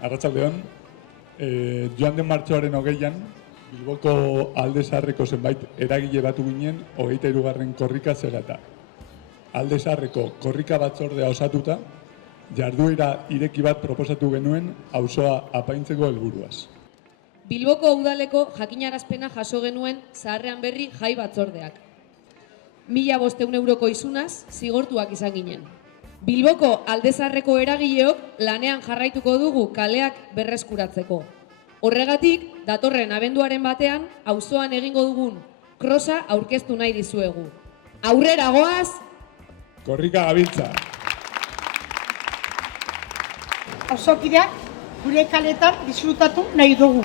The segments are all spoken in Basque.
Arratsaldeon, joan den martxoaren 20an, Bilboko Alde Zaharreko zenbait eragile batu ginen 23. korrika zela eta. Alde Zaharreko korrika batzordea osatuta, jarduera ireki bat proposatu genuen auzoa apaintzeko helburuaz. Bilboko udaleko jakinarazpena jaso genuen Zaharrean Berri jai batzordeak. 1.500 euroko izunaz zigortuak izan ginen. Bilboko Alde Zaharreko eragileok lanean jarraituko dugu kaleak berreskuratzeko. Horregatik, datorren abenduaren batean, auzoan egingo dugun krosa aurkeztu nahi dizuegu. Aurrera goaz! Korrika gabiltza! Auzokideak gure kaletan disfrutatu nahi dugu.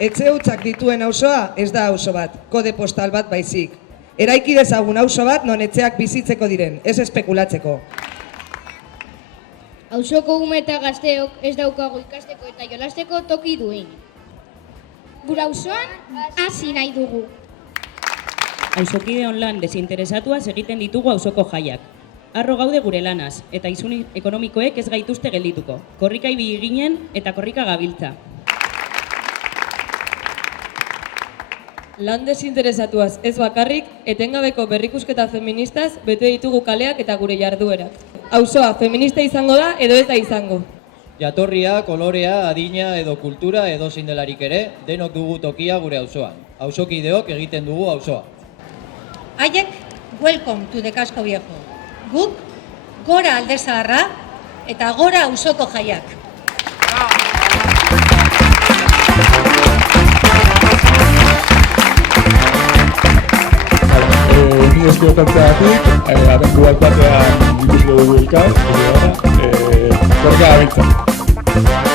Etxe hutsak dituen auzoa ez da auzo bat, kode postal bat baizik. Eraiki dezagun auzo bat non etxeak bizitzeko diren, ez espekulatzeko. Auzoko ume eta gazteok ez daukagu ikasteko eta jolasteko toki duin. Gure auzoan hasi nahi dugu. Auzokideon lan desinteresatuaz egiten ditugu auzoko jaiak. Arro gaude gure lanaz, eta isun ekonomikoek ez gaituzte geldituko. Korrika ibili ginen eta korrika gabiltza. Lan desinteresatuaz ez bakarrik, etengabeko berrikusketa feministaz bete ditugu kaleak eta gure jarduerak. Auzoa feminista izango da edo ez da izango. Jatorria, kolorea, adina edo kultura edo zindelarik ere, denok dugu tokia gure auzoan. Auzokideok egiten dugu auzoa. Haiek, welcome to the Casco Viejo. Guk, gora Alde Zaharra eta gora auzoko jaiak. Ni eskiotatzeatik, abenduak batean ikusiko dugu elkar, korrika gabiltza!